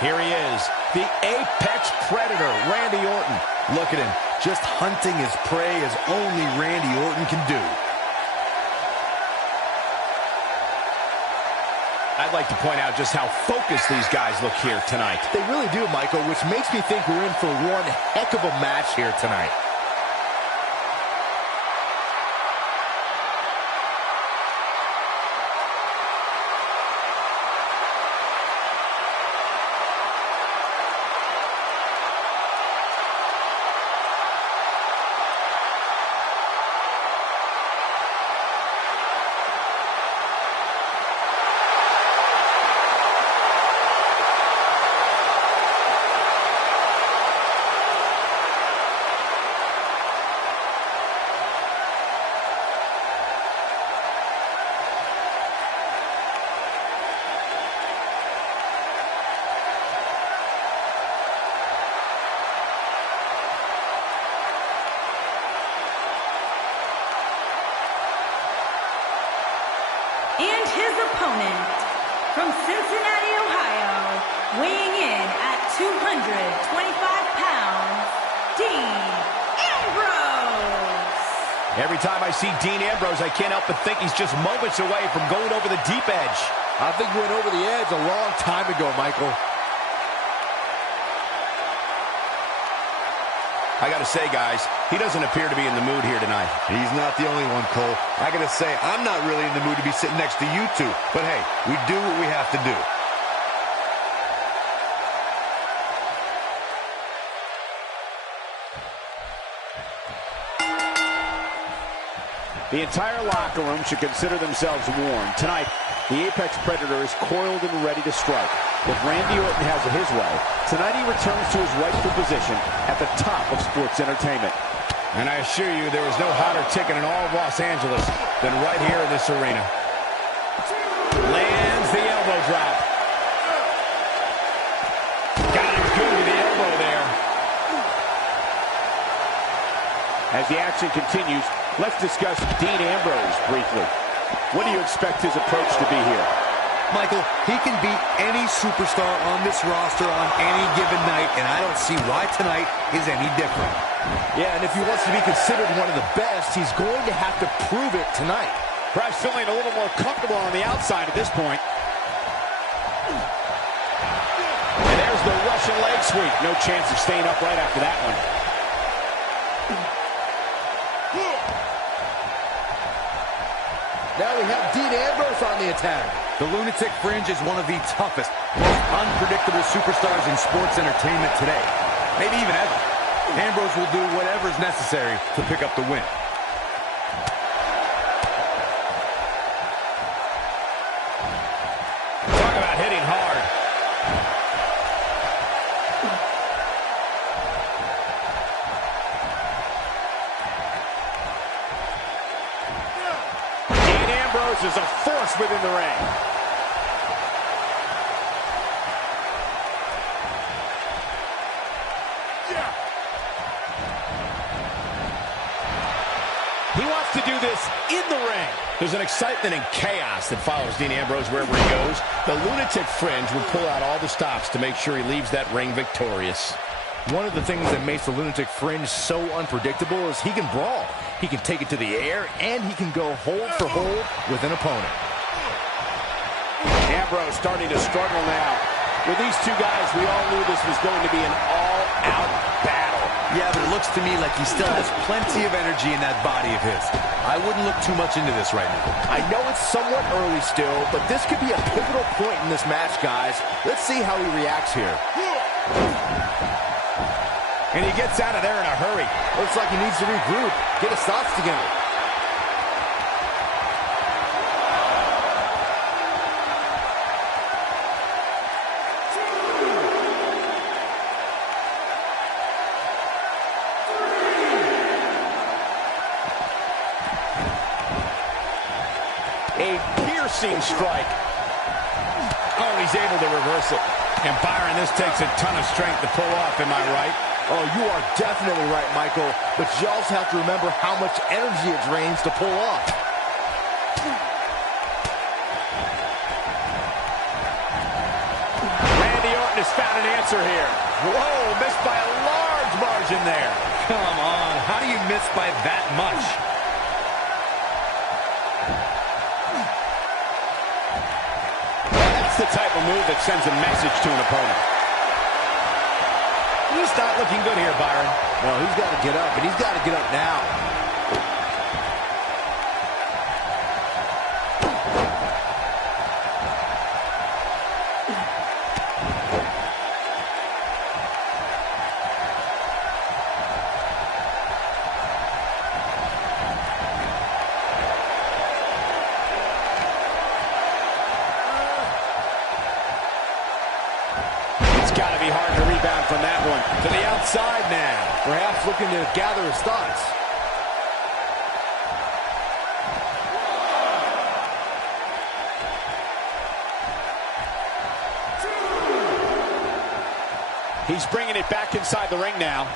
Here he is, the Apex Predator, Randy Orton. Look at him, just hunting his prey as only Randy Orton can do. I'd like to point out just how focused these guys look here tonight. They really do, Michael, which makes me think we're in for one heck of a match here tonight. And his opponent, from Cincinnati, Ohio, weighing in at 225 pounds, Dean Ambrose. Every time I see Dean Ambrose, I can't help but think he's just moments away from going over the deep edge. I think he went over the edge a long time ago, Michael. I gotta say, guys, he doesn't appear to be in the mood here tonight. He's not the only one, Cole. I gotta say, I'm not really in the mood to be sitting next to you two. But hey, we do what we have to do. The entire locker room should consider themselves warned. Tonight, the Apex Predator is coiled and ready to strike. If Randy Orton has it his way, tonight he returns to his rightful position at the top of sports entertainment. And I assure you, there is no hotter ticket in all of Los Angeles than right here in this arena. Lands the elbow drop. Got him good with the elbow there. As the action continues, let's discuss Dean Ambrose briefly. What do you expect his approach to be here? Michael, he can beat any superstar on this roster on any given night, and I don't see why tonight is any different. Yeah, and if he wants to be considered one of the best, he's going to have to prove it tonight. Perhaps feeling a little more comfortable on the outside at this point. And there's the Russian leg sweep. No chance of staying upright after that one. Now we have Dean Ambrose on the attack. The lunatic fringe is one of the toughest, most unpredictable superstars in sports entertainment today. Maybe even ever. Ambrose will do whatever is necessary to pick up the win. Talk about hitting hard. Ambrose is a force within the ring. He wants to do this in the ring. There's an excitement and chaos that follows Dean Ambrose wherever he goes. The lunatic fringe would pull out all the stops to make sure he leaves that ring victorious. One of the things that makes the lunatic fringe so unpredictable is he can brawl. He can take it to the air, and he can go hold for hold with an opponent. Ambrose starting to struggle now. With these two guys, we all knew this was going to be an all-out battle. Yeah, but it looks to me like he still has plenty of energy in that body of his. I wouldn't look too much into this right now. I know it's somewhat early still, but this could be a pivotal point in this match, guys. Let's see how he reacts here. And he gets out of there in a hurry. Looks like he needs to regroup, get his thoughts together. A piercing strike. Oh, he's able to reverse it. And Byron, this takes a ton of strength to pull off, am I right? Oh, you are definitely right, Michael. But you also have to remember how much energy it drains to pull off. Randy Orton is found found an answer here. Whoa, missed by a large margin there. Come on, how do you miss by that much? That's the type of move that sends a message to an opponent. He's not looking good here, Byron. Well, he's got to get up, and he's got to get up now. Got to be hard to rebound from that one. To the outside now. Perhaps looking to gather his thoughts. He's bringing it back inside the ring now.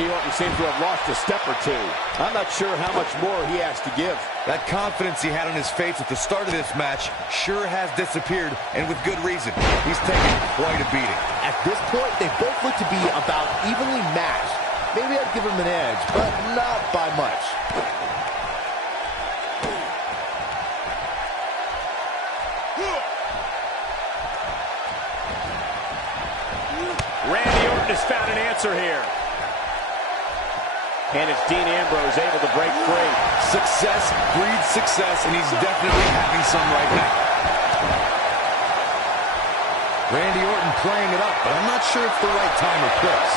Orton seems to have lost a step or two. I'm not sure how much more he has to give. That confidence he had on his face at the start of this match sure has disappeared, and with good reason. He's taken quite a beating. At this point, they both look to be about evenly matched. Maybe I'd give him an edge, but not by much. Randy Orton has found an answer here. And it's Dean Ambrose able to break free. Success breeds success, and he's definitely having some right now. Randy Orton playing it up, but I'm not sure it's the right time or place.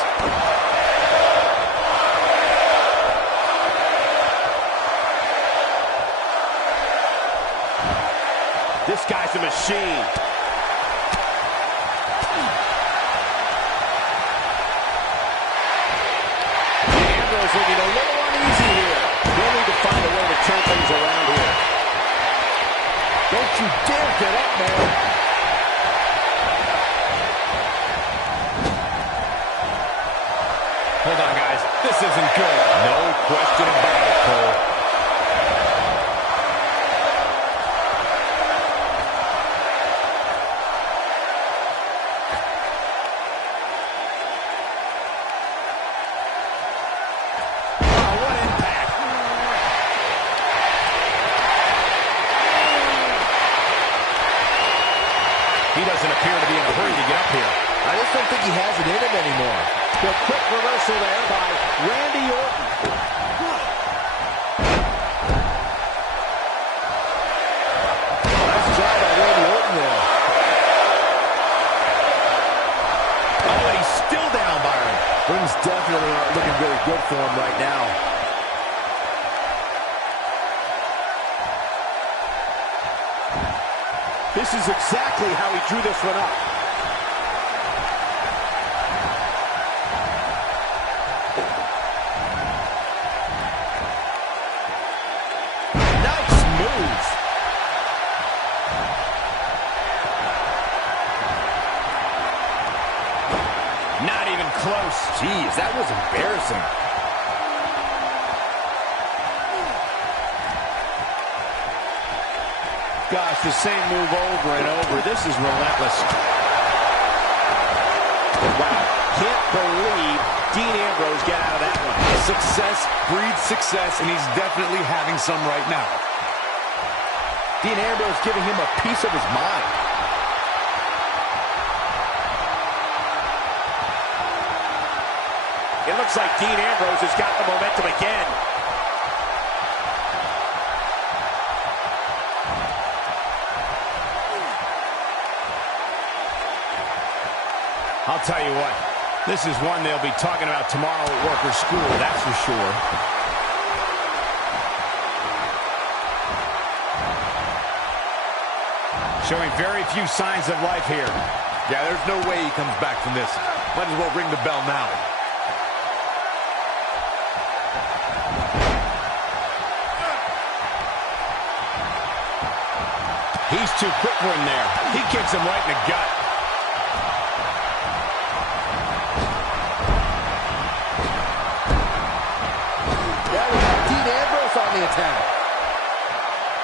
This guy's a machine. Looking a little uneasy here. They'll need to find a way to turn things around here. Don't you dare get up, man. Hold on, guys. This isn't good. No question about it, Cole. He doesn't appear to be in a hurry to get up here. I just don't think he has it in him anymore. The quick reversal there by Randy Orton. Nice job by Randy Orton there. Oh, and he's still down, Byron. Things definitely aren't looking very good for him right now. This is exactly how he drew this one up. Nice move. Not even close. Jeez, that was embarrassing. Gosh, the same move over and over. This is relentless. Wow. Can't believe Dean Ambrose got out of that one. Success breeds success, and he's definitely having some right now. Dean Ambrose giving him a piece of his mind. It looks like Dean Ambrose has got the momentum again. I'll tell you what, this is one they'll be talking about tomorrow at work or school, that's for sure. Showing very few signs of life here. Yeah, there's no way he comes back from this. Might as well ring the bell now. He's too quick for him there. He kicks him right in the gut. That was Dean Ambrose on the attack.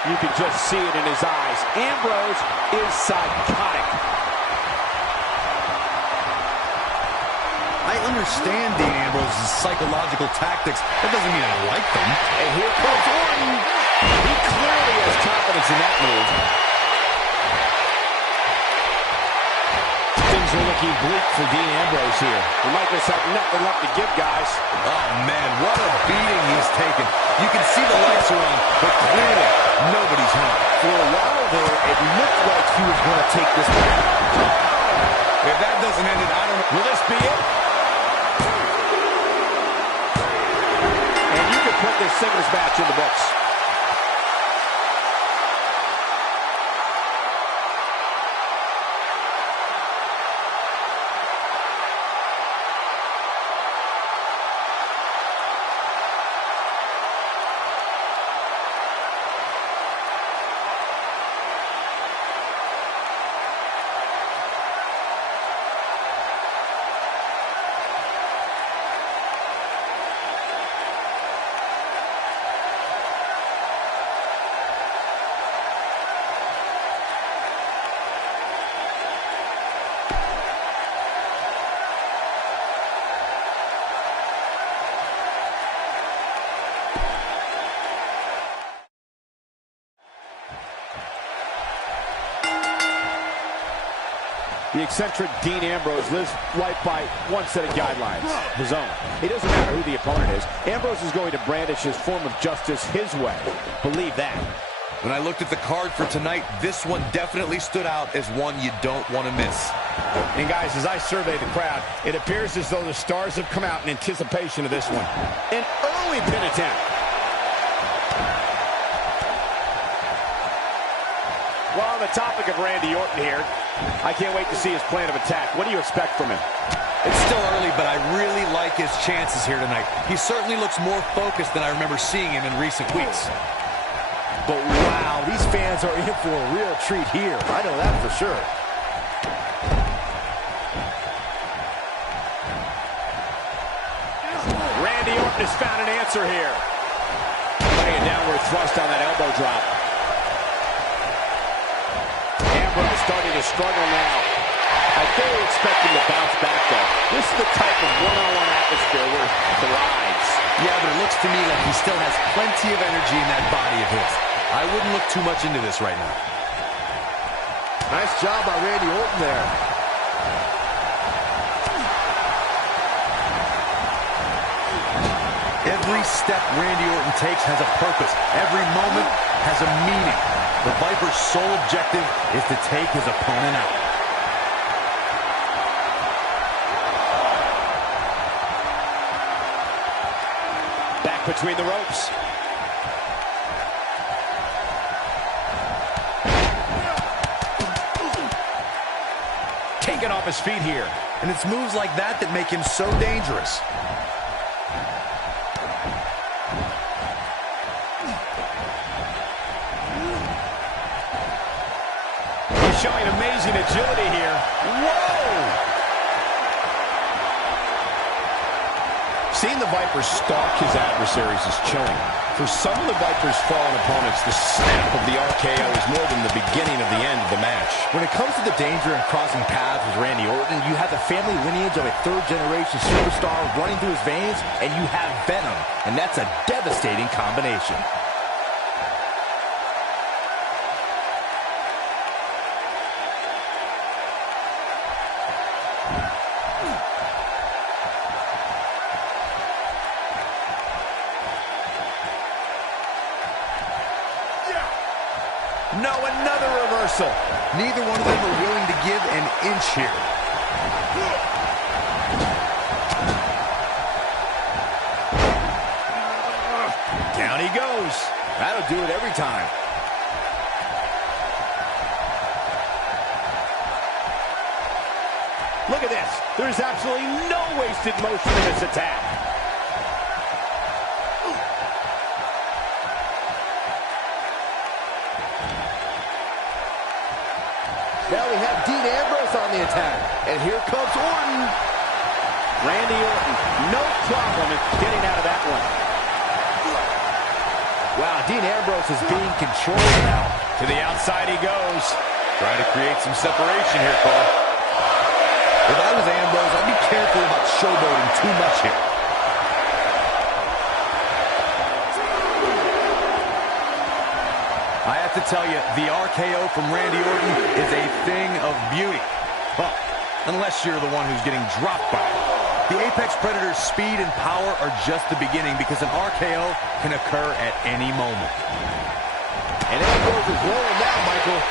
You can just see it in his eyes. Ambrose is psychotic. I understand Dean Ambrose's psychological tactics. That doesn't mean I like them. And here comes Orton. He clearly has confidence in that move. Things are looking bleak for Dean Ambrose here. He might just have nothing left to give, guys. Oh, man, what a beating he's taken. You can see the lights are on, but clearly nobody's home. For a while there, it looked like he was going to take this back. If that doesn't end it, I don't know. Will this be it? And you can put this singles match in the books. The eccentric Dean Ambrose lives life by one set of guidelines, his own. It doesn't matter who the opponent is. Ambrose is going to brandish his form of justice his way. Believe that. When I looked at the card for tonight, this one definitely stood out as one you don't want to miss. And guys, as I survey the crowd, it appears as though the stars have come out in anticipation of this one. An early pin attempt. Well, on the topic of Randy Orton here, I can't wait to see his plan of attack. What do you expect from him? It's still early, but I really like his chances here tonight. He certainly looks more focused than I remember seeing him in recent weeks. But wow, these fans are in for a real treat here. I know that for sure. Randy Orton has found an answer here. Laying a downward thrust on that elbow drop. Ambrose starting to struggle now. I fully expect him to bounce back, though. This is the type of one-on-one atmosphere where he thrives. Yeah, but it looks to me like he still has plenty of energy in that body of his. I wouldn't look too much into this right now. Nice job by Randy Orton there. Every step Randy Orton takes has a purpose. Every moment has a meaning. The Viper's sole objective is to take his opponent out. Back between the ropes. Taken off his feet here. And it's moves like that that make him so dangerous. Showing amazing agility here. Whoa! Seeing the Viper stalk his adversaries is chilling. For some of the Viper's fallen opponents, the snap of the RKO is more than the beginning of the end of the match. When it comes to the danger in crossing paths with Randy Orton, you have the family lineage of a third-generation superstar running through his veins, and you have Venom, and that's a devastating combination. No, another reversal. Neither one of them are willing to give an inch here. Down he goes. That'll do it every time. Look at this. There's absolutely no wasted motion in this attack. Now we have Dean Ambrose on the attack. And here comes Orton. Randy Orton, no problem in getting out of that one. Wow, Dean Ambrose is being controlled now. To the outside he goes. Trying to create some separation here, Cole. If I was Ambrose, I'd be careful about showboating too much here. I have to tell you, the RKO from Randy Orton is a thing of beauty. Well, unless you're the one who's getting dropped by it. The Apex Predator's speed and power are just the beginning because an RKO can occur at any moment. And Ambrose is rolling now, Michael.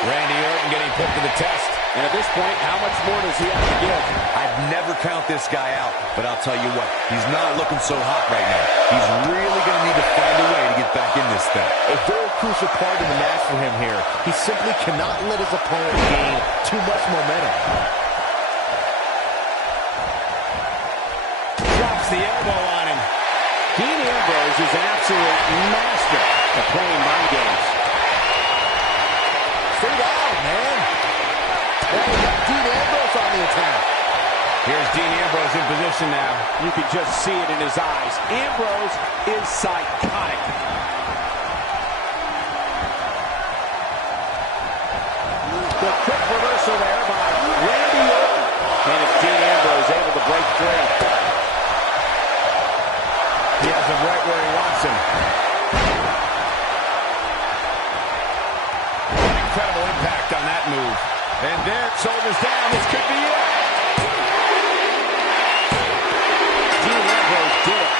Randy Orton getting put to the test. And at this point, how much more does he have to give? I'd never count this guy out, but I'll tell you what, he's not looking so hot right now. He's really going to need to find a way to get back in this thing. A very crucial part of the match for him here. He simply cannot let his opponent gain too much momentum. Drops the elbow on him. Dean Ambrose is an absolute master of playing mind games. Stay down, man. Now we got Dean Ambrose on the attack. Here's Dean Ambrose in position now. You can just see it in his eyes. Ambrose is psychotic. The quick reversal there by Randy Orton. And it's Dean Ambrose able to break free. He has him right where he wants him. An incredible impact on that move. And there, shoulders down. This could be it. Dean Ambrose did it.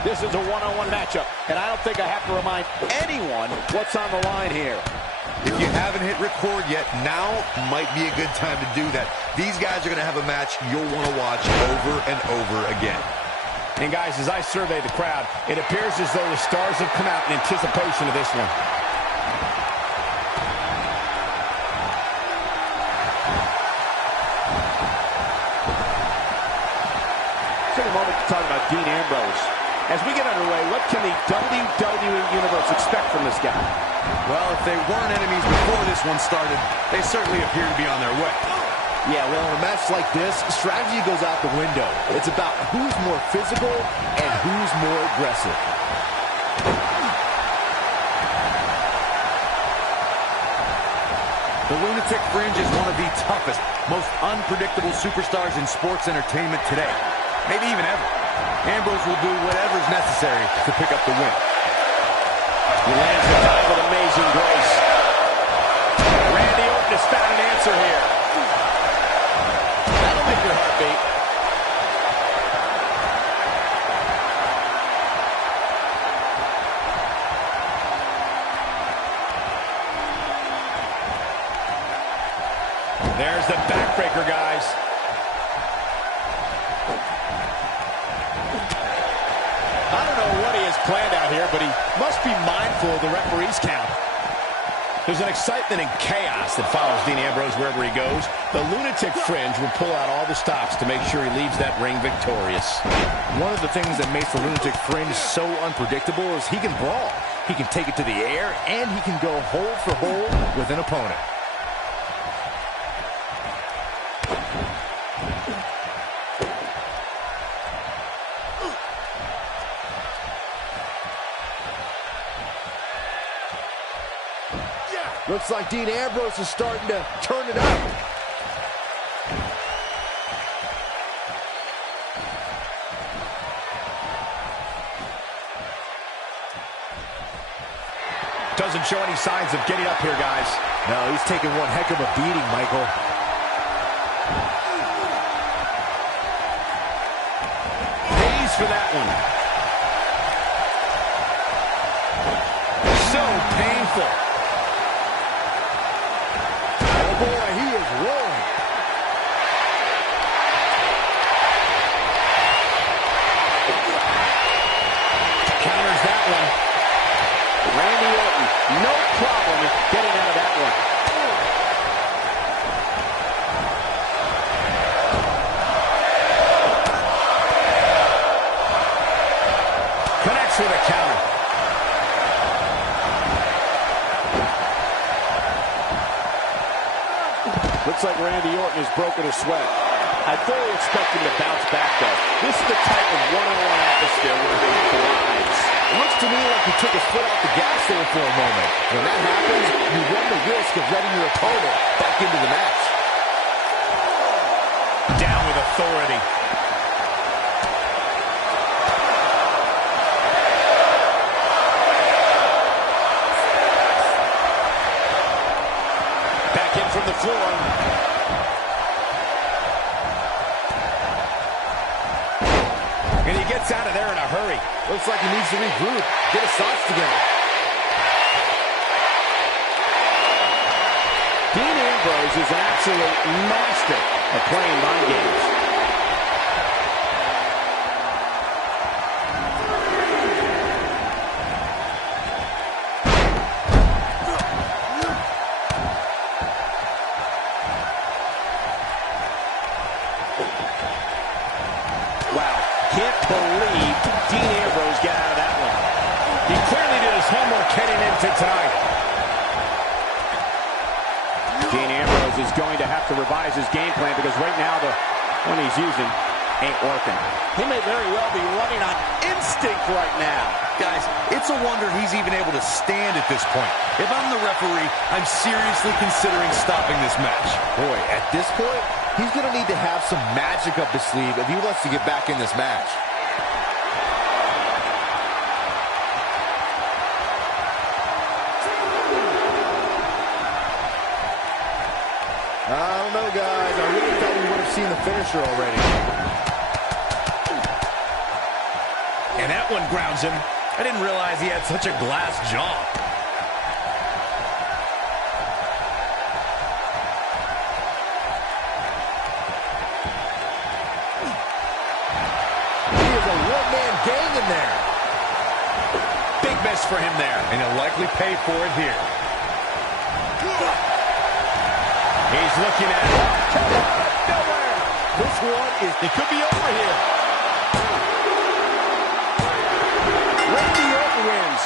This is a one-on-one matchup, and I don't think I have to remind anyone what's on the line here. If you haven't hit record yet, now might be a good time to do that. These guys are going to have a match you'll want to watch over and over again. And guys, as I survey the crowd, it appears as though the stars have come out in anticipation of this one. Take a moment to talk about Dean Ambrose. As we get underway, what can the WWE Universe expect from this guy? Well, if they weren't enemies before this one started, they certainly appear to be on their way. Yeah, well, in a match like this, strategy goes out the window. It's about who's more physical and who's more aggressive. The Lunatic Fringe is one of the toughest, most unpredictable superstars in sports entertainment today. Maybe even ever. Ambrose will do whatever's necessary to pick up the win. He lands the dive with amazing grace. Randy Orton has found an answer here. That'll make your heart beat. There's the backbreaker, guys. I don't know what he has planned out here, but he must be mindful of the referee's count. There's an excitement and chaos that follows Dean Ambrose wherever he goes. The Lunatic Fringe will pull out all the stops to make sure he leaves that ring victorious. One of the things that makes the Lunatic Fringe so unpredictable is he can brawl. He can take it to the air, and he can go hold for hold with an opponent. Looks like Dean Ambrose is starting to turn it up. Doesn't show any signs of getting up here, guys. No, he's taking one heck of a beating, Michael. Pays for that one. So painful. Oh boy, he is rolling. getting out of that one. Connects with a counter. Looks like Randy Orton has broken a sweat. I fully expect him to bounce back, though. This is the type of one-on-one atmosphere where he thrives. Looks to me like he took his foot off the gas there for a moment. When that happens, you run the risk of letting your opponent back into the match. Down with authority. Back in from the floor. And he gets out of there in a hurry. Looks like he needs to regroup, get his thoughts together. Dean Ambrose is an absolute master of playing mind games. Wow, can't believe Dean Ambrose got out of that one. He clearly did his homework heading into tonight. Dean Ambrose is going to have to revise his game plan because right now the one he's using ain't working. He may very well be running on instinct right now. Guys, it's a wonder he's even able to stand at this point. If I'm the referee, I'm seriously considering stopping this match. Boy, at this point, he's going to need to have some magic up his sleeve if he wants to get back in this match. I don't know, guys. I really thought we would have seen the finisher already. And that one grounds him. I didn't realize he had such a glass jaw. He is a one-man gang in there. Big miss for him there. And he'll likely pay for it here. He's looking at it. Nowhere. This one is, it could be over here. Randy Orton wins.